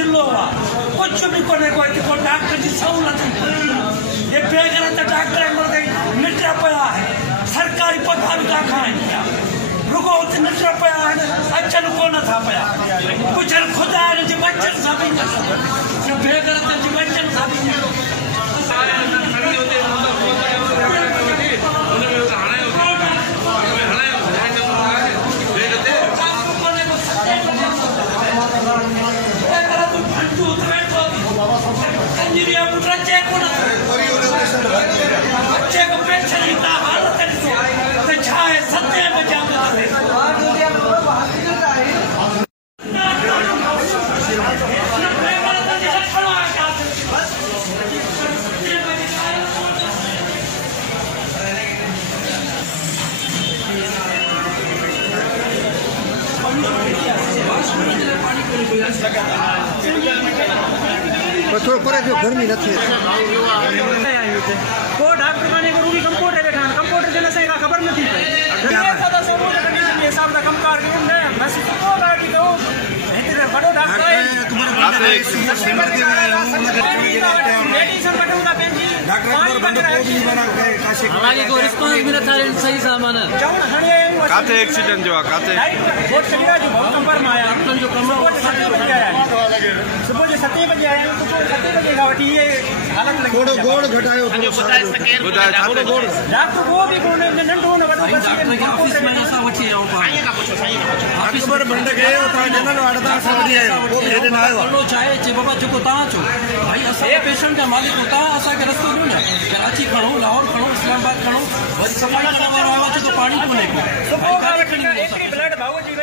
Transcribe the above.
जिलो कुछ भी कोने को डॉक्टर की सहूलत ये बेगर डॉक्टर निटा पया है सरकारी पता भी का खाएं रुको निटा पया है अचन को न था पया कुछ खुदा जे बच्चन सभी बेगर जे बच्चन सभी बच्चे को पेंशन इतना हालत है तो छाए सत्य बचा थोड़ा परे जो गर्मी नहीं को डॉक्टर खाने को रूबी कंप्यूटर बैठा कंप्यूटर जने से का खबर नहीं पई पता सब हिसाब का काम कर के बस को बाकी तो इतने बड़ो डॉक्टर है तुम्हारे मेडिसिन बटूंगा पेंजी डॉक्टर को बंद को भी बना के काशी हमारी को रिस्पांस मिला था सही सामान जवन हणे काते एक्सीडेंट जो काते वोट चलिया जो बहुत नंबर में आया जो कम सुबह जो 7 बजे आया तो 7 बजे गावटी ये हालत लगी थोड़ो गोड़ घटायो डॉक्टर वो भी कोने नंढो न वडो बस सा वठी आऊं साईं का पूछो अकबर बंद गए था जनरल वाडदा सा वठी आयो वो भी हेडे ना आयो बोलो चाहे जे बाबा जो ता छो भाई असा पेशेंट का मालिक ता असा के रस्तो जो ना कराची खणो लाहौर खणो इस्लामाबाद खणो वरी सफाई करवा आवा तो पानी कोने को सुबह का एकरी ब्लड भाव जी